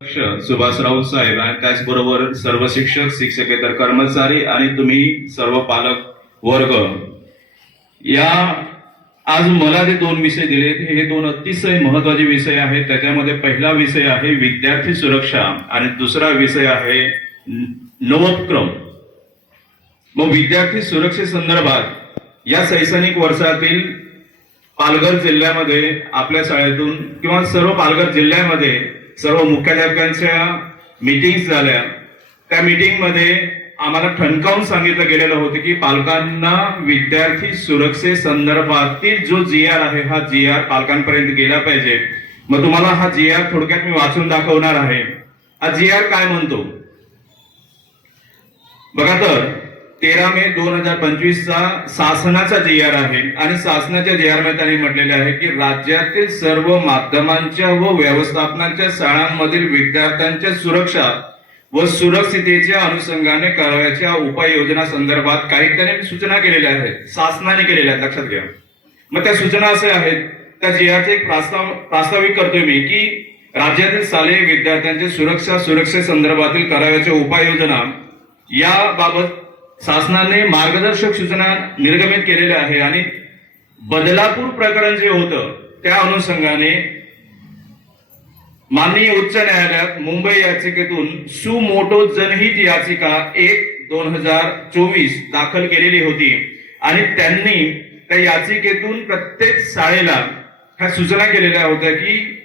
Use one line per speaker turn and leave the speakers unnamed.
अध्यक्ष सुभाषराव साहेब आणि त्याचबरोबर सर्व शिक्षक शिक्षकेतर कर्मचारी आणि तुम्ही सर्व पालक वर्ग. या आज मला जे दोन विषय दिलेत हे दोन अतिशय महत्त्वाचे विषय आहेत. त्याच्यामध्ये पहिला विषय आहे विद्यार्थी सुरक्षा आणि दुसरा विषय आहे नवोपक्रम. मग विद्यार्थी सुरक्षेसंदर्भात या शैक्षणिक वर्षातील पालघर जिल्ह्यामध्ये आपल्या शाळेतून किंवा सर्व पालघर जिल्ह्यामध्ये सर्व मुख्याध्यापकांच्या मीटिंग्स झाल्या. त्या मीटिंगमध्ये आम्हाला ठणकावून सांगितलं गेलेलं होतं की पालकांना विद्यार्थी सुरक्षे संदर्भातील जो जी आर आहे हा जी आर पालकांपर्यंत गेला पाहिजे. मग तुम्हाला हा जी आर थोडक्यात मी वाचून दाखवणार आहे. हा जी आर काय म्हणतो? बघा तर तेरा मे दोन हजार पंचवीसचा शासनाचा जी आर आहे. आणि शासनाच्या जे आरमध्ये त्यांनी म्हटलेले आहे की राज्यातील सर्व माध्यमांच्या व व्यवस्थापनाच्या शाळांमधील विद्यार्थ्यांच्या सुरक्षा व सुरक्षितेच्या अनुषंगाने करावयाच्या उपाययोजना संदर्भात काही त्यांनी सूचना केलेल्या आहेत. शासनाने केलेल्या आहेत. लक्षात घ्या. मग त्या सूचना असे आहेत. त्या जे आरचे एक प्रास्ताव प्रास्ताविक करतोय मी की राज्यातील शालेय विद्यार्थ्यांच्या सुरक्षा सुरक्षे संदर्भातील करावयाच्या उपाययोजना याबाबत शासनाने मार्गदर्शक सूचना निर्गमित केलेल्या आहे आणि बदलापूर प्रकरण जे होतं त्या अनुषंगाने माननीय उच्च न्यायालयात मुंबई याचिकेतून सुमोटो जनहित याचिका एक दोन हजार चोवीस दाखल केलेली होती. आणि त्यांनी त्या याचिकेतून प्रत्येक शाळेला ह्या सूचना केलेल्या होत्या की